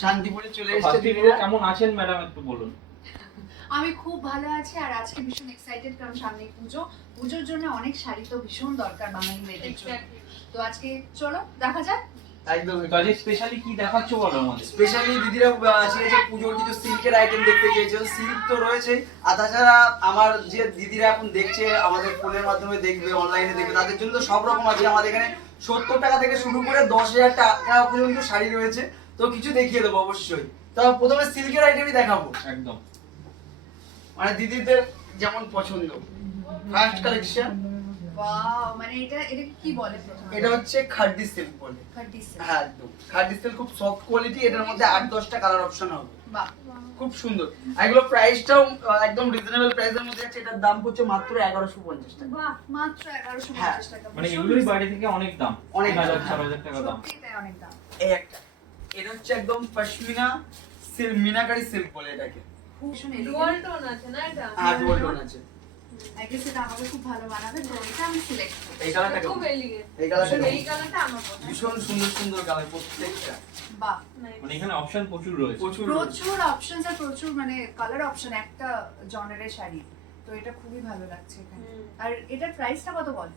শান্তিপুরে চলে এসেছে দিদিরা। কেমন আছেন ম্যাডাম একটু বলুন। আমি খুব ভালো আছি আর আজকে ভীষণ এক্সাইটেড কারণ সামনে পুজোর জন্য অনেক শাড়ি তো ভীষণ দরকার বাঙালি মেয়েদের জন্য। তো আজকে চলো দেখা যাক একদম কাজে স্পেশালি কি দেখাচ্ছ বলো আমাদের। স্পেশালি দিদিরা চেয়েছে পুজোর কিছু সিল্কের আইটেম দেখতে চেয়েছে। সিল্ক তো রয়েছে, আর তাছাড়া আমার যে দিদিরা এখন দেখছে আমাদের ফোনের মাধ্যমে দেখবে, অনলাইনে দেখবে, তাদের জন্য তো সব রকম আছে। আমাদের এখানে 70 টাকা থেকে শুরু করে 10,000 টাকা পর্যন্ত শাড়ি রয়েছে। তো কিছু দেখিয়ে দেবো অবশ্যই। তো প্রথমে সিল্কের আইটেমই দেখাবো, একদম মানে দিদিদের যেমন পছন্দ। ফার্স্ট কালেকশন, ওয়াও, মানে এটা কি বলে প্রথমে? এটা হচ্ছে খাড্ডি সিল্ক বলে। খাড্ডি সিল্ক, হ্যাঁ একদম খাড্ডি সিল্ক, খুব সফট কোয়ালিটি। এটার মধ্যে 8-10টা কালার অপশন হবে। বাহ, খুব সুন্দর। এগুলো প্রাইসটাও একদম রিজনেবল প্রাইসের মধ্যে আছে। এটার দাম হচ্ছে মাত্র 1150 টাকা। বাহ, মাত্র 1150 টাকা। মানে এগুলোই বাইরে থেকে অনেক দাম, অনেক 3000-4000 টাকা দাম। সত্যি তাই, অনেক দাম। এই একটা, এটা হচ্ছে একদম পশমিনা সিল্ক, মিনাকারি সিল্ক বলে এটাকে। খুব সুন্দর। ডুয়াল টোন আছে না এটা? হ্যাঁ ডুয়াল টোন আছে। আই গেস এটা আমাকে খুব ভালো মানাবে, তো এটা আমি সিলেক্ট করব। এই কালারটা খুব কেমন? এলিগেন্ট। এই কালারটা এই কেমন? কালারটা আমার পছন্দ। ভীষণ সুন্দর সুন্দর কালার প্রত্যেকটা। বাহ, মানে এখানে অপশন প্রচুর রয়েছে। প্রচুর প্রচুর অপশনস আর প্রচুর মানে কালার অপশন একটা জনারের শাড়ি। তো এটা খুবই ভালো লাগছে এখানে। আর এটার প্রাইসটা কত বল?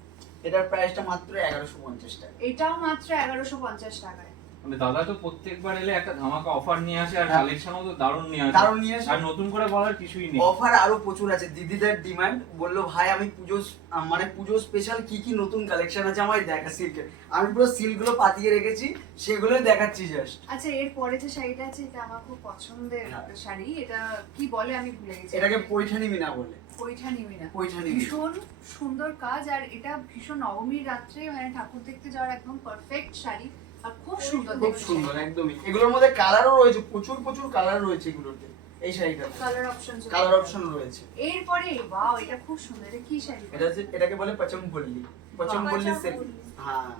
এটার প্রাইসটা মাত্র 1150 টাকা। এটাও মাত্র 1150 টাকায়। মানে দাদা তো প্রত্যেকবার এলে একটা ধামাকা অফার নিয়ে আসে, আর হ্যাঁ। কালেকশনও তো দারুণ নিয়ে আসে। দারুণ নিয়ে আসে। আর নতুন করে বলার কিছুই নেই। অফার আরো প্রচুর আছে। দিদিদের ডিমান্ড, বললো ভাই আমি পুজো স্পেশাল কি কি নতুন কালেকশন আছে আমায় দেখা সিল্কের। আমি পুরো সিল্ক গুলো পাতিয়ে রেখেছি, সেগুলোই দেখাচ্ছি জাস্ট। আচ্ছা, এর পরে যে শাড়িটা আছে এটা আমার খুব পছন্দের হ্যাঁ। শাড়ি। এটা কি বলে আমি ভুলে গেছি। এটাকে পৈঠানি মিনা বলে। পৈঠানি মিনা। পৈঠানি মিনা। ভীষণ সুন্দর কাজ, আর এটা ভীষণ নবমীর রাত্রে মানে ঠাকুর দেখতে যাওয়ার একদম পারফেক্ট শাড়ি। আর খুব সুন্দর খুব দেখতে। সুন্দর একদমই। এগুলোর মধ্যে কালারও রয়েছে, প্রচুর প্রচুর কালার রয়েছে এগুলোতে। এই শাড়িটাতে কালার অপশন কালার অপশন রয়েছে। এরপরে ওয়াও, এটা খুব সুন্দর। এটা কি শাড়ি? এটাকে বলে পচমপল্লি। পচমপল্লি সেট। হ্যাঁ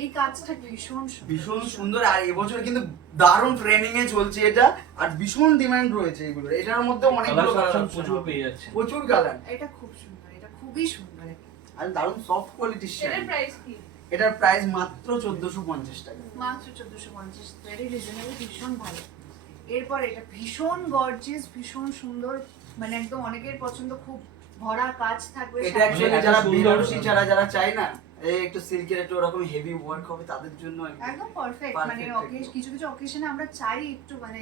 এই কাজটা ভীষণ সুন্দর। ভীষণ সুন্দর। আর এবছর কিন্তু দারুণ ট্রেনিং এ চলছে এটা, আর ভীষণ ডিমান্ড রয়েছে এগুলো। এটার মধ্যে অনেকগুলো কালার কালার অপশন প্রচুর পেয়ে যাচ্ছে। প্রচুর কালার। এটা খুব সুন্দর, এটা খুবই সুন্দর। আর দারুণ সফট কোয়ালিটির শাড়ি। এটার প্রাইস কি? এটার প্রাইস মাত্র 1450 টাকা। মাত্র 1450, ভেরি রিজনেবল, ভীষণ ভালো। এরপর এটা ভীষণ গর্জিয়াস, ভীষণ সুন্দর, মানে একদম অনেকের পছন্দ, খুব ভরা কাজ থাকবে। এটা শাড়ি। অ্যাকচুয়ালি এত যারা সুন্দর। বেনারসি যারা চায় না এই একটু সিল্কের একটু ওরকম হেভি ওয়ার্ক হবে, তাদের জন্য একদম পারফেক্ট। মানে Perfect কিছু কিছু অকেশনে আমরা চাই একটু মানে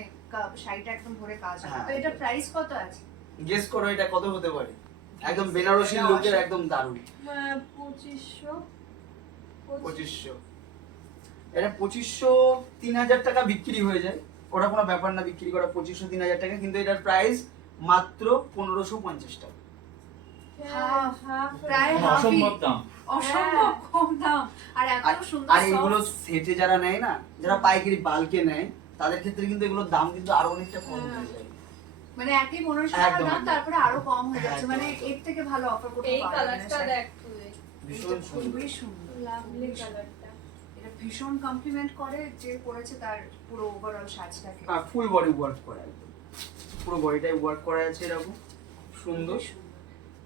শাড়িটা একদম ভরে কাজ হবে। হ্যাঁ। তো এটা প্রাইস কত আছে? গেস করো এটা কত হতে পারে। একদম বেনারসি এটা লুকের অসাধারণ। একদম দারুণ। 2500 2500। এটা 2500 3000 টাকা বিক্রি হয়ে যায়। ওটা কোনো ব্যাপার না বিক্রি করা 2500 3000 টাকা, কিন্তু এটার প্রাইস মাত্র 1550 টাকা। প্রায় অসম্ভব দাম। অসম্ভব কম দাম, আর এত সুন্দর আর এগুলো soft। সেটে যারা নেয় না, যারা পাইকারি বাল্কে নেয়, তাদের ক্ষেত্রে কিন্তু এগুলোর দাম কিন্তু আরো অনেকটা কম হয়ে যায়। মানে একই 1500 টাকা একদম, দাম, একদম। তারপরে আরো কম হয়ে যাচ্ছে। একদম, মানে একদম। এর থেকে ভালো অফার করতে এই পারবে না কালারটা শাড়ি। দেখ তুই। ভীষণ এটা সুন্দর। খুবই সুন্দর, লাভলি কালারটা। এটা ভীষণ কমপ্লিমেন্ট করে যে পরেছে তার পুরো ওভারঅল সাজটাকে। ফুল বডি ওয়ার্ক করা একদম। পুরো বডিটাই ওয়ার্ক করা আছে এরকম সুন্দর।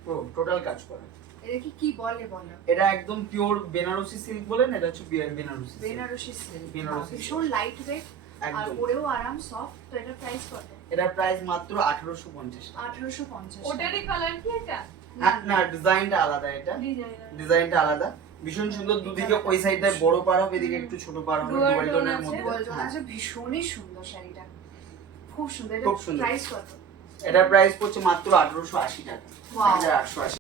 পুরো টোটাল কাজ করা। এটা কি বলে বলো? এটা একদম পিওর বেনারসি সিল্ক বলেন, এটা হচ্ছে বেনারসি silk। বেনারসি সিল্ক, বেনারসি ভীষণ লাইট ওয়েট আর একদম। পরেও আরাম, সফট। তো এটা প্রাইস কত? এটার প্রাইস মাত্র 1850 টাকা। 1850। ওটারই কালার কি এটা? না ডিজাইনটা আলাদা, এটা ডিজাইনার। ডিজাইনটা আলাদা। ভীষণ সুন্দর। দুদিকে ওই সাইডটা বড় পার হবে, এদিকে একটু ছোট পার হবে, Dual ডুয়াল tone টোনের আছে। মধ্যে। বলতো হ্যাঁ। আছে, ভীষণই সুন্দর শাড়িটা, খুব সুন্দর। খুব সুন্দর। প্রাইস কত? এটার প্রাইস পড়ছে মাত্র 1880 টাকা। Wow. 1880।